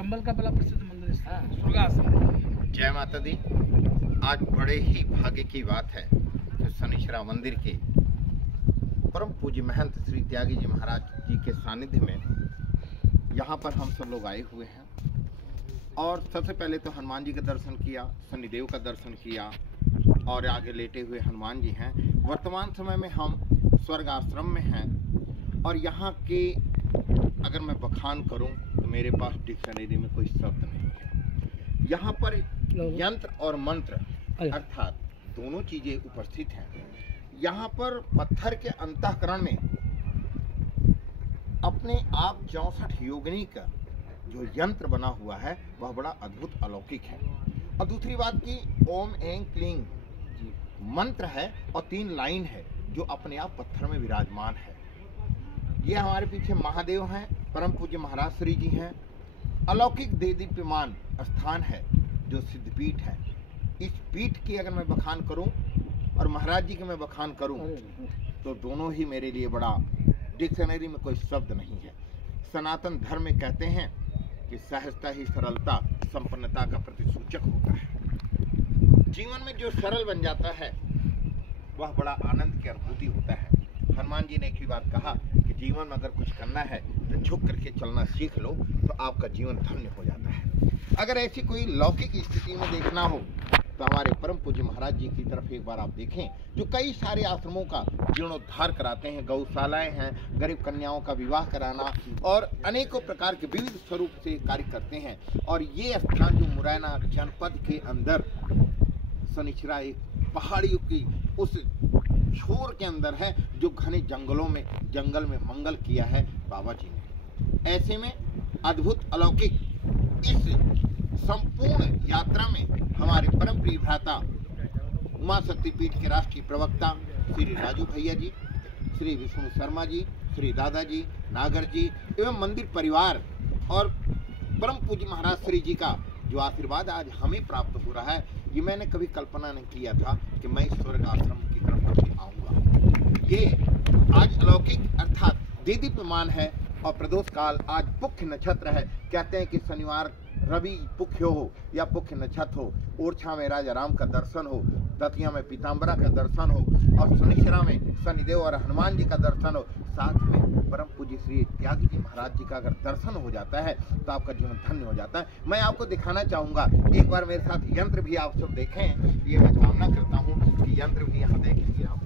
चंबल का बड़ा प्रसिद्ध मंदिर स्वर्गाश्रम। जय माता दी। आज बड़े ही भाग्य की बात है कि शनिश्चरा मंदिर के परम पूज्य महंत श्री त्यागी जी महाराज जी के सानिध्य में यहाँ पर हम सब लोग आए हुए हैं। और सबसे पहले तो हनुमान जी का दर्शन किया, शनिदेव का दर्शन किया और आगे लेटे हुए हनुमान जी हैं। वर्तमान समय में हम स्वर्ग आश्रम में हैं और यहाँ के अगर मैं बखान करूं तो मेरे पास डिक्शनरी में कोई शब्द नहीं है। यहाँ पर यंत्र और मंत्र अर्थात दोनों चीजें उपस्थित हैं। यहाँ पर पत्थर के अंतःकरण में अपने आप 64 योगिनी का जो यंत्र बना हुआ है वह बड़ा अद्भुत अलौकिक है। और दूसरी बात की ओम ऐं क्लीं मंत्र है और 3 लाइन है जो अपने आप पत्थर में विराजमान है। ये हमारे पीछे महादेव हैं, परम पूज्य महाराज श्री जी हैं। अलौकिक देदीप्यमान स्थान है जो सिद्धपीठ है। इस पीठ की अगर मैं बखान करूं और महाराज जी की मैं बखान करूं तो दोनों ही मेरे लिए बड़ा, डिक्शनरी में कोई शब्द नहीं है। सनातन धर्म में कहते हैं कि सहजता ही सरलता संपन्नता का प्रतिसूचक होता है। जीवन में जो सरल बन जाता है वह बड़ा आनंद की अनुभूति होता है। हनुमान जी ने एक ही बात कहा कि जीवन में अगर कुछ करना है तो झुक करके चलना सीख लो तो आपका जीवन धन्य हो जाता है। अगर ऐसी कोई लौकिक स्थिति में देखना हो तो हमारे परम पूज्य महाराज जी की तरफ एक बार आप देखें, जो कई सारे आश्रमों का जीर्णोद्धार कराते हैं, गौशालाएं हैं, गरीब कन्याओं का विवाह कराना और अनेकों प्रकार के विविध स्वरूप से कार्य करते हैं। और ये स्थान जो मुरैना जनपद के अंदर शनिश्चरा एक पहाड़ियों की उस छोर के अंदर है जो घने जंगल में मंगल किया है बाबा जी ने। ऐसे में अद्भुत अलौकिक इस संपूर्ण यात्रा में हमारे परम प्रिय भ्राता उमा शक्तिपीठ के राष्ट्रीय प्रवक्ता श्री राजू भैया जी, श्री विष्णु शर्मा जी, श्री दादाजी, नागर जी एवं मंदिर परिवार और परम पूज्य महाराज श्री जी का जो आशीर्वाद आज हमें प्राप्त हो रहा है, ये मैंने कभी कल्पना नहीं किया था कि मैं इस स्वर्ग आश्रम की तरफ कभी आऊंगा। ये आज अलौकिक अर्थात देदीप्यमान है और प्रदोष काल आज पुख्य नक्षत्र है। कहते हैं कि शनिवार रवि पुख्य हो या पुख्य नक्षत्र हो, ओरछा में राजा राम का दर्शन हो, दतिया में पीताम्बरा का दर्शन हो और शनिश्चरा में शनिदेव और हनुमान जी का दर्शन हो, साथ में परम पूज्य श्री त्यागी जी महाराज जी का अगर दर्शन हो जाता है तो आपका जीवन धन्य हो जाता है। मैं आपको दिखाना चाहूंगा, एक बार मेरे साथ यंत्र भी आप सब देखें, ये मैं कामना करता हूँ कि यंत्र भी यहाँ देखेंगे आप।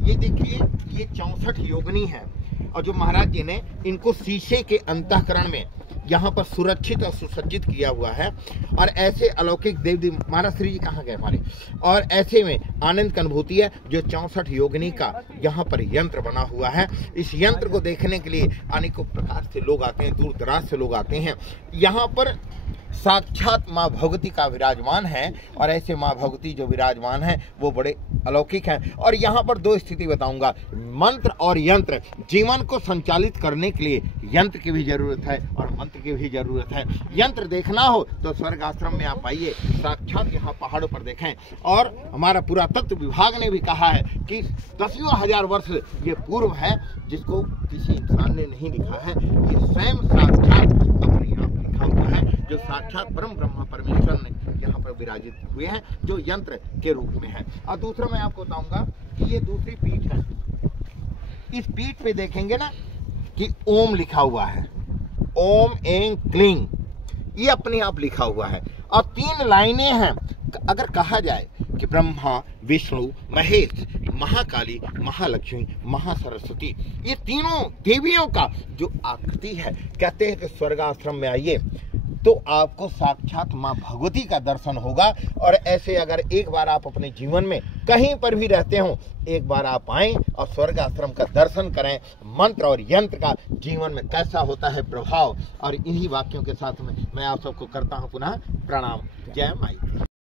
ये देखिए, ये 64 योगिनी है और जो महाराज जी ने इनको शीशे के अंतःकरण में यहाँ पर सुरक्षित और सुसज्जित किया हुआ है। और ऐसे अलौकिक देवी महाराज श्री जी कहाँ गए हमारे, और ऐसे में आनंद की अनुभूति है जो 64 योगिनी का यहाँ पर यंत्र बना हुआ है। इस यंत्र को देखने के लिए अनेकों प्रकार से लोग आते हैं, दूर दराज से लोग आते हैं। यहाँ पर साक्षात माँ भगवती का विराजमान है और ऐसे माँ भगवती जो विराजमान है वो बड़े अलौकिक हैं। और यहाँ पर 2 स्थिति बताऊंगा, मंत्र और यंत्र। जीवन को संचालित करने के लिए यंत्र की भी जरूरत है और मंत्र की भी जरूरत है। यंत्र देखना हो तो स्वर्ग आश्रम में आप आइए, साक्षात यहाँ पहाड़ों पर देखें। और हमारा पुरातत्व विभाग ने भी कहा है कि 10,000 वर्ष ये पूर्व है, जिसको किसी इंसान ने नहीं लिखा है, ये स्वयं साक्षात अपने आप लिखा हुआ है, जो साक्षात परम ब्रह्मा परमेश्वर ने यहाँ पर विराजित हुए हैं, जो यंत्र के रूप में है। और दूसरा मैं आपको बताऊंगा कि ये दूसरी पीठ है। इस पीठ पे देखेंगे ना कि ओम लिखा हुआ है, ओम ऐं क्लीं, ये अपने आप लिखा हुआ है और 3 लाइनें हैं। अगर कहा जाए कि ब्रह्मा, विष्णु, महेश, महाकाली, महालक्ष्मी, महासरस्वती, ये तीनों देवियों का जो आकृति है, कहते हैं कि स्वर्ग आश्रम में आइए तो आपको साक्षात माँ भगवती का दर्शन होगा। और ऐसे अगर एक बार आप अपने जीवन में कहीं पर भी रहते हो, एक बार आप आएं और स्वर्ग आश्रम का दर्शन करें। मंत्र और यंत्र का जीवन में कैसा होता है प्रभाव, और इन्हीं वाक्यों के साथ में मैं आप सबको करता हूँ पुनः प्रणाम। जय माई।